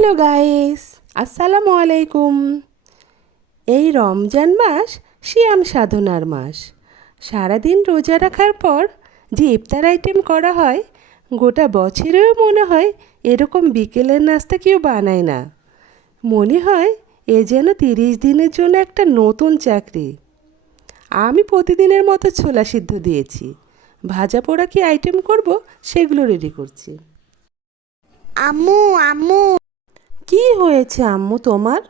Hello guys, আসসালামু আলাইকুম। এই রমজান মাস সিয়াম সাধনার মাস। সারাদিন রোজা রাখার পর যে ইফতার আইটেম করা হয়, গোটা বছরেও মনে হয় এরকম বিকেলের নাস্তা কেউ বানায় না। মনে হয় এ যেন 30 দিনের জন্য একটা নতুন চাকরি। আমি প্রতিদিনের মতো ছোলা সিদ্ধ দিয়েছি, ভাজা পোড়া কি আইটেম করব সেগুলো রেডি করছি। আম্মু আম্মু কি হয়েছে আম্মু তোমার?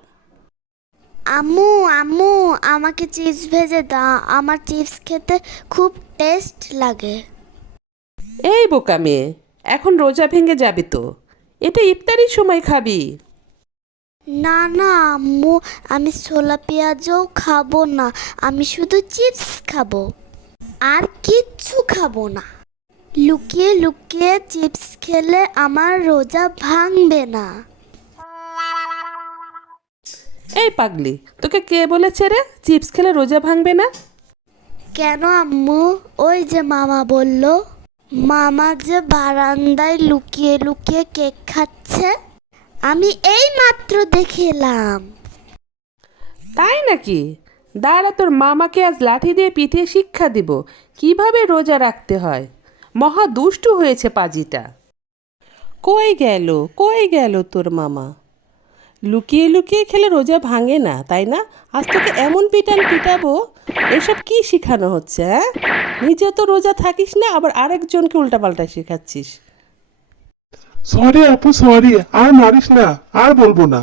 আম্মু আম্মু আমাকে চিপস ভেজে দাও। আমার চিপস খেতে খুব টেস্ট লাগে। এই বোকা মেয়ে, এখন রোজা ভেঙে যাবে তো। এটা ইফতারির সময় খাবি। না না আম্মু, আমি ছোলা পেঁয়াজও খাবো না। আমি শুধু চিপস খাবো, আর কিচ্ছু খাবো না। লুকিয়ে লুকিয়ে চিপস খেলে আমার রোজা ভাঙবে না। এই পাগলি, তোকে কে বলেছে রে চিপস খেলে রোজা ভাঙবে না? কেন আম্মু? ওই যে মামা বলল। মামা যে বারান্দায় লুকিয়ে লুকিয়ে কেক খাচ্ছে, আমি এই মাত্র দেখে এলাম। তাই নাকি? দাঁড়া, তোর মামাকে আজ লাঠি দিয়ে পিটিয়ে শিক্ষা দিব কিভাবে রোজা রাখতে হয়। মহা দুষ্টু হয়েছে পাজিটা। কই গেল তোর মামা? লুকিয়ে লুকিয়ে খেলে রোজা ভাঙে না, তাই না? আজ তোকে এমন পিটাবো। এসব কি শেখানো হচ্ছে, হ্যাঁ? নিজেও তো রোজা থাকিস না, আবার আরেকজনকে উল্টাপাল্টা শেখাচ্ছিস। সরি আপু, সরি। আর মারিস না, আর বলবো না।